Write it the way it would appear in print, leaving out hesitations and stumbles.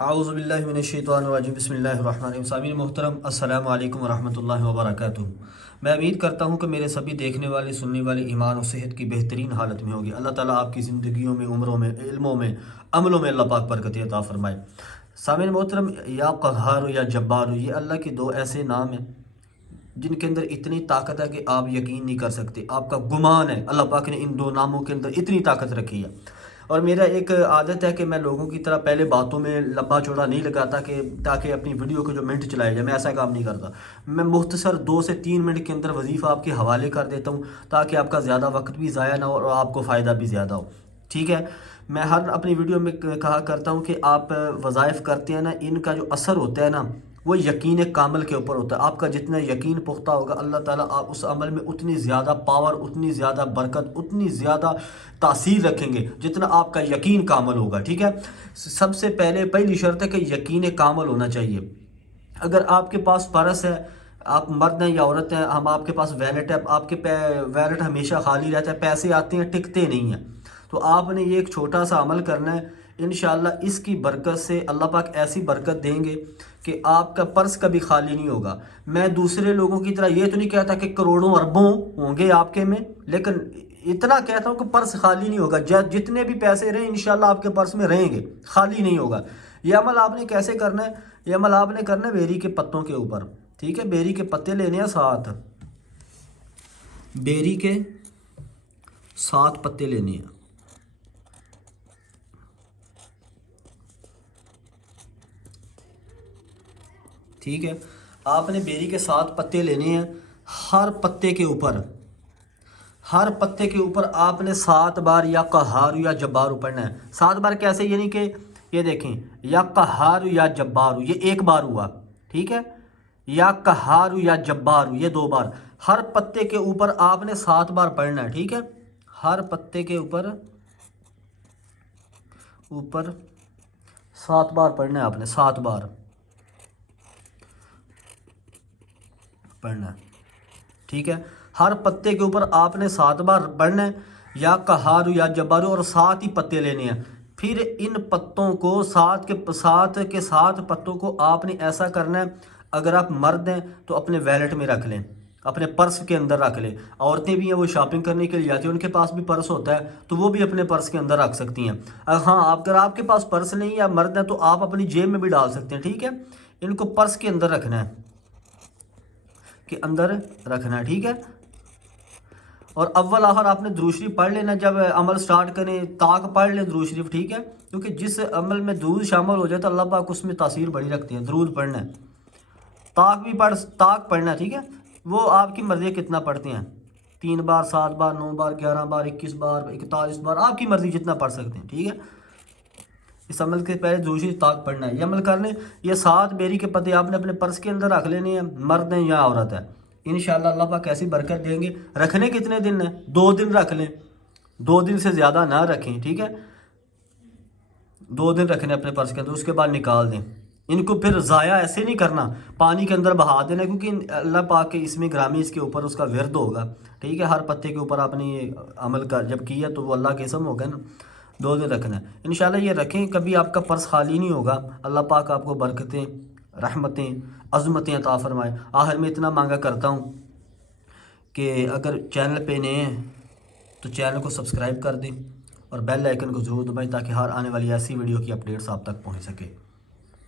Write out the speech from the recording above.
اعوذ باللہ من الشیطان الرجیم بسم اللہ الرحمن الرحیم۔ سامعین محترم، السلام علیکم ورحمۃ اللہ وبرکاتہ۔ میں امید کرتا ہوں کہ میرے سبھی دیکھنے والے سننے والے ایمان و صحت کی بہترین حالت میں ہوگی۔ اللہ تعالیٰ آپ کی زندگیوں میں، عمروں میں، علموں میں، عملوں میں اللہ پاک برکت عطا فرمائے۔ سامعین محترم، یا قہار یا جبار، یہ اللہ کے دو ایسے نام ہیں جن کے اندر اتنی طاقت ہے کہ آپ یقین نہیں کر سکتے۔ آپ کا گمان ہے اللہ پاک نے ان دو ناموں کے اندر اتنی طاقت رکھی ہے۔ اور میرا ایک عادت ہے کہ میں لوگوں کی طرح پہلے باتوں میں لمبا چوڑا نہیں لگاتا کہ تاکہ اپنی ویڈیو کے جو منٹ چلائے جائے، میں ایسا کام نہیں کرتا۔ میں مختصر 2 سے 3 منٹ کے اندر وظیفہ آپ کے حوالے کر دیتا ہوں تاکہ آپ کا زیادہ وقت بھی ضائع نہ ہو اور آپ کو فائدہ بھی زیادہ ہو، ٹھیک ہے۔ میں ہر اپنی ویڈیو میں کہا کرتا ہوں کہ آپ وظائف کرتے ہیں نا، ان کا جو اثر ہوتا ہے نا وہ یقین کامل کے اوپر ہوتا ہے۔ آپ کا جتنا یقین پختہ ہوگا، اللہ تعالیٰ آپ اس عمل میں اتنی زیادہ پاور، اتنی زیادہ برکت، اتنی زیادہ تاثیر رکھیں گے جتنا آپ کا یقین کامل ہوگا، ٹھیک ہے۔ سب سے پہلی شرط ہے کہ یقین کامل ہونا چاہیے۔ اگر آپ کے پاس پرس ہے، آپ مرد ہیں یا عورت ہیں، آپ کے پاس ویلٹ ہے، آپ کے ویلٹ ہمیشہ خالی رہتا ہے، پیسے آتے ہیں ٹکتے نہیں ہیں، تو آپ نے یہ ایک چھوٹا سا عمل کرنا ہے۔ انشاءاللہ اس کی برکت سے اللہ پاک ایسی برکت دیں گے کہ آپ کا پرس کبھی خالی نہیں ہوگا۔ میں دوسرے لوگوں کی طرح یہ تو نہیں کہتا کہ کروڑوں اربوں ہوں گے آپ کے میں، لیکن اتنا کہتا ہوں کہ پرس خالی نہیں ہوگا۔ جتنے بھی پیسے رہیں انشاءاللہ آپ کے پرس میں رہیں گے، خالی نہیں ہوگا۔ یہ عمل آپ نے کیسے کرنا ہے؟ یہ عمل آپ نے کرنا ہے بیری کے پتوں کے اوپر، ٹھیک ہے۔ بیری کے پتے لینے ہیں 7، بیری کے 7 پتے لینے ہیں، ٹھیک ہے۔ آپ نے بیری کے 7 پتے لینے ہیں۔ ہر پتے کے اوپر آپ نے 7 بار یا قہار یا جبار پڑھنا ہے۔ 7 بار کیسے؟ یعنی کہ یہ دیکھیں، یا قہار یا جبار، یہ 1 بار ہوا، ٹھیک ہے۔ یا قہار یا جبار، یہ 2 بار۔ ہر پتے کے اوپر آپ نے 7 بار پڑھنا ہے، ٹھیک ہے۔ ہر پتے کے اوپر 7 بار پڑھنا ہے آپ نے، 7 بار پڑھنا ہے، ٹھیک ہے۔ ہر پتے کے اوپر آپ نے 7 بار پڑھنا ہے، یا قہار یا جبار، اور 7 ہی پتے لینے ہیں۔ پھر ان پتوں کو 7 کے 7 پتوں کو آپ نے ایسا کرنا ہے، اگر آپ مرد ہیں تو اپنے ویلٹ میں رکھ لیں، اپنے پرس کے اندر رکھ لیں۔ عورتیں بھی ہیں، وہ شاپنگ کرنے کے لیے جاتی ہیں، ان کے پاس بھی پرس ہوتا ہے تو وہ بھی اپنے پرس کے اندر رکھ سکتی ہیں۔ ہاں، اگر آپ کے پاس پرس نہیں یا مرد ہیں تو آپ اپنی جیب میں بھی ڈال سکتے ہیں، ٹھیک ہے۔ ان کو پرس کے اندر رکھنا ہے، ٹھیک ہے۔ اور اول آخر آپ نے درود شریف پڑھ لینا۔ جب عمل سٹارٹ کریں طاق پڑھ لیں درود شریف، ٹھیک ہے، کیونکہ جس عمل میں درود شامل ہو جائے تو اللہ پاک اس میں تاثیر بڑی رکھتی ہے۔ درود پڑھنا ہے، طاق پڑھنا ہے، ٹھیک ہے۔ وہ آپ کی مرضی ہے کتنا پڑھتے ہیں، 3 بار، 7 بار، 9 بار، 11 بار، 21 بار، 41 بار، آپ کی مرضی جتنا پڑھ سکتے ہیں، ٹھیک ہے۔ اس عمل کے پہلے درود شریف طاق پڑھنا ہے۔ یہ عمل کرنے، یہ 7 بیری کے پتے آپ نے اپنے پرس کے اندر رکھ لینے ہیں، مرد ہیں یا عورت ہے۔ انشاءاللہ اللہ پاک ایسی برکت دیں گے۔ رکھنے کتنے دن ہیں؟ 2 دن رکھ لیں، 2 دن سے زیادہ نہ رکھیں، ٹھیک ہے۔ 2 دن رکھنے اپنے پرس کے اندر، اس کے بعد نکال دیں۔ ان کو پھر ضائع ایسے نہیں کرنا، پانی کے اندر بہا دینا، کیونکہ اللہ پاک کے اس میں گرامی، اس کے اوپر اس کا ورد ہوگا، ٹھیک ہے۔ ہر پتے کے اوپر آپ نے یہ عمل جب کیا تو وہ اللہ کے اسم ہوگا نا۔ 2 دن رکھنا ہے انشاءاللہ۔ یہ رکھیں، کبھی آپ کا پرس خالی نہیں ہوگا۔ اللہ پاک آپ کو برکتیں، رحمتیں، عظمتیں عطا فرمائے۔ آخر میں اتنا مانگا کرتا ہوں کہ اگر چینل پہ نئے ہیں تو چینل کو سبسکرائب کر دیں اور بیل آئیکن کو ضرور دبائیں تاکہ ہر آنے والی ایسی ویڈیو کی اپڈیٹس آپ تک پہنچ سکے۔